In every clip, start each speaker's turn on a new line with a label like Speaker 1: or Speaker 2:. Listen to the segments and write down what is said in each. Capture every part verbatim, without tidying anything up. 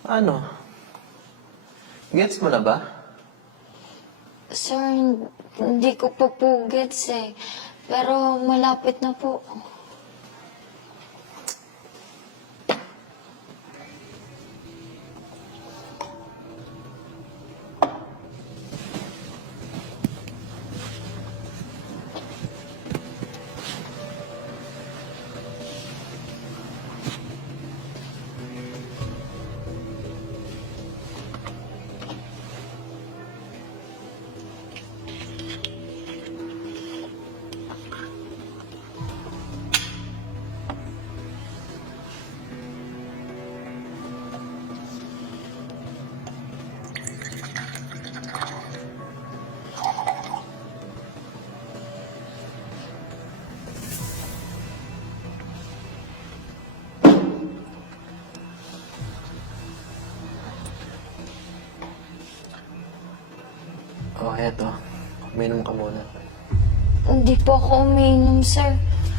Speaker 1: Ano? Gets mo na ba?
Speaker 2: Sir, hindi ko pa po gets eh. Pero malapit na po.
Speaker 1: Oh, eto. Uminom ka muna.
Speaker 2: Hindi po ako umiinom, sir.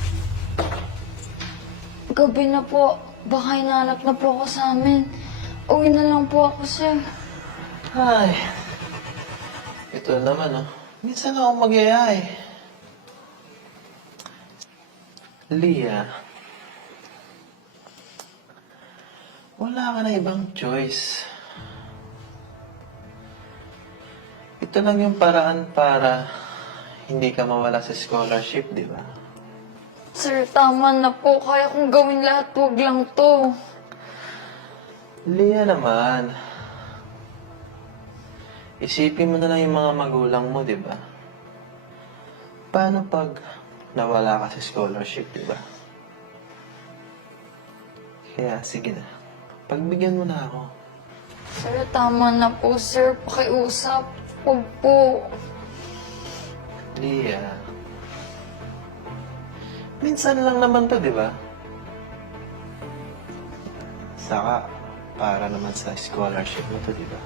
Speaker 2: Gabi na po. Baka hinahanap na po ako sa amin. Uwi na lang po ako, sir.
Speaker 1: Ay. Ito naman, oh. Minsan ako magyayay. Lia. Wala ka na ibang choice. Ito lang yung paraan para hindi ka mawala sa scholarship, di ba?
Speaker 2: Sir, tama na po. Kaya kong gawin lahat. Huwag lang to.
Speaker 1: Lia naman. Isipin mo na lang yung mga magulang mo, di ba? Paano pag nawala ka sa scholarship, di ba? Kaya, sige na. Pagbigyan mo na ako.
Speaker 2: Sir, tama na po, sir. Pakiusap. Huwag po.
Speaker 1: Lia. Minsan lang naman to, di ba? Saka, para naman sa scholarship mo to, di ba?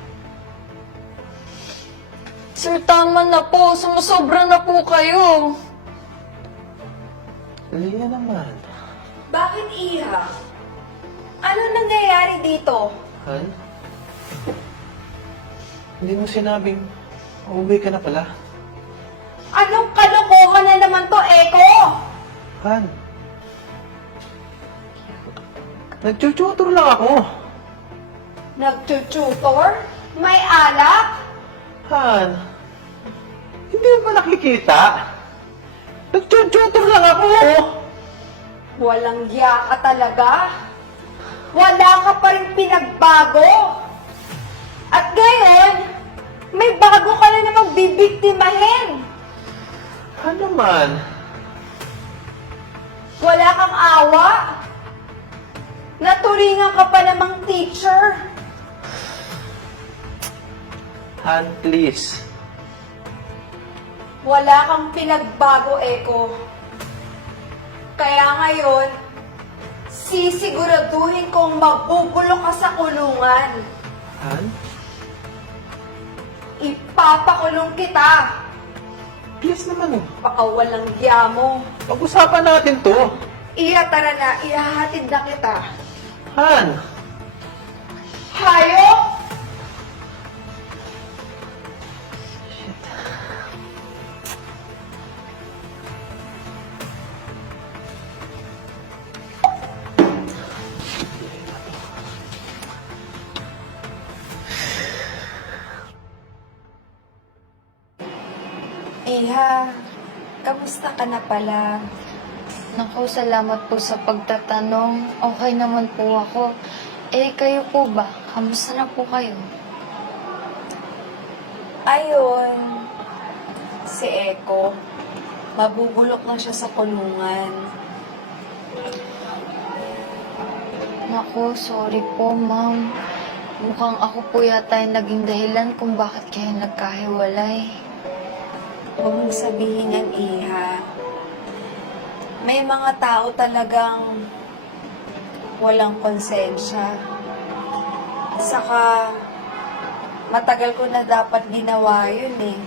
Speaker 2: Sir, tama na po. Sumusobra na po kayo.
Speaker 1: Lia naman.
Speaker 3: Bakit, Iha? Ano nangyayari dito?
Speaker 1: Han? Hindi mo sinabing uuwi ka na pala.
Speaker 3: Anong kalokohan na naman to, Eko?
Speaker 1: Han? Nagtututor lang ako.
Speaker 3: Nagtututor? May alak?
Speaker 1: Han? Hindi mo ba nakikita? Nagtututor lang ako.
Speaker 3: Walang giya ka talaga? Wala ka pa rin pinagbago? At ngayon, may bago ka na namang bibiktimahin.
Speaker 1: Ano man?
Speaker 3: Wala kang awa? Naturingan ka pa namang teacher?
Speaker 1: Han, please.
Speaker 3: Wala kang pinagbago, Eko. Kaya ngayon, sisiguraduhin kong mabubulok ka sa kulungan.
Speaker 1: Han?
Speaker 3: Ipapakulong kita.
Speaker 1: Please naman oh.
Speaker 3: Baka walang giya mo.
Speaker 1: Pag-usapan natin to.
Speaker 3: Iya, tara na. Ihahatid na kita.
Speaker 1: Han?
Speaker 3: Hayop! Iha, kamusta ka na pala?
Speaker 2: Naku, salamat po sa pagtatanong. Okay naman po ako. Eh, kayo po ba? Kamusta na po kayo?
Speaker 3: Ayun, si Eko, mabubulok lang siya sa kulungan.
Speaker 2: Naku, sorry po, ma'am. Mukhang ako po yata yung naging dahilan kung bakit kayo nagkahiwalay.
Speaker 3: Huwag mong sabihin yan, Iha. May mga tao talagang walang konsensya. Saka, matagal ko na dapat ginawa yun eh.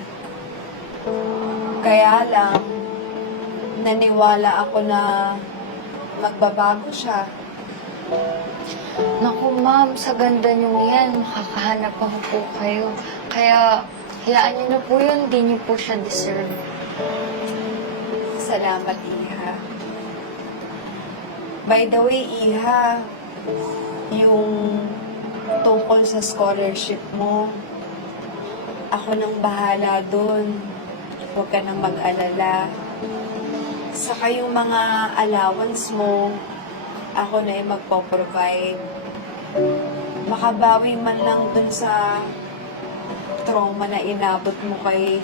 Speaker 3: Kaya lang, naniwala ako na magbabago siya.
Speaker 2: Naku, ma'am, sa ganda niyong yan, makakahanap ako po kayo. Kaya, hayaan niyo na po yun, di niyo po siya deserve.
Speaker 3: Salamat, Iha. By the way, Iha, yung tungkol sa scholarship mo, ako nang bahala dun. Huwag ka nang mag-alala. Saka yung mga allowance mo, ako na yung magpo-provide. Makabawi man lang dun sa trauma na inabot mo kay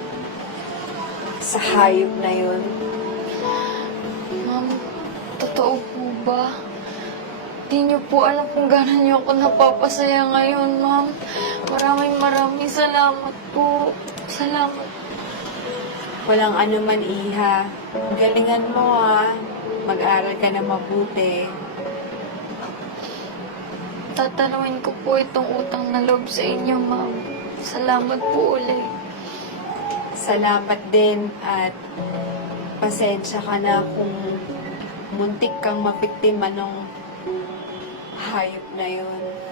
Speaker 3: sa hayop na yun.
Speaker 2: Ma'am, totoo po ba? Di niyo po alam kung gano'n niyo ako napapasaya ngayon, ma'am. Maraming maraming salamat po. Salamat.
Speaker 3: Walang ano man, Iha. Galingan mo, ha. Mag-aral ka na mabuti.
Speaker 2: Tatanawin ko po itong utang na loob sa inyo, ma'am. Salamat po ulit.
Speaker 3: Salamat din at pasensya ka na kung muntik kang mapiktima ng hayop na yun.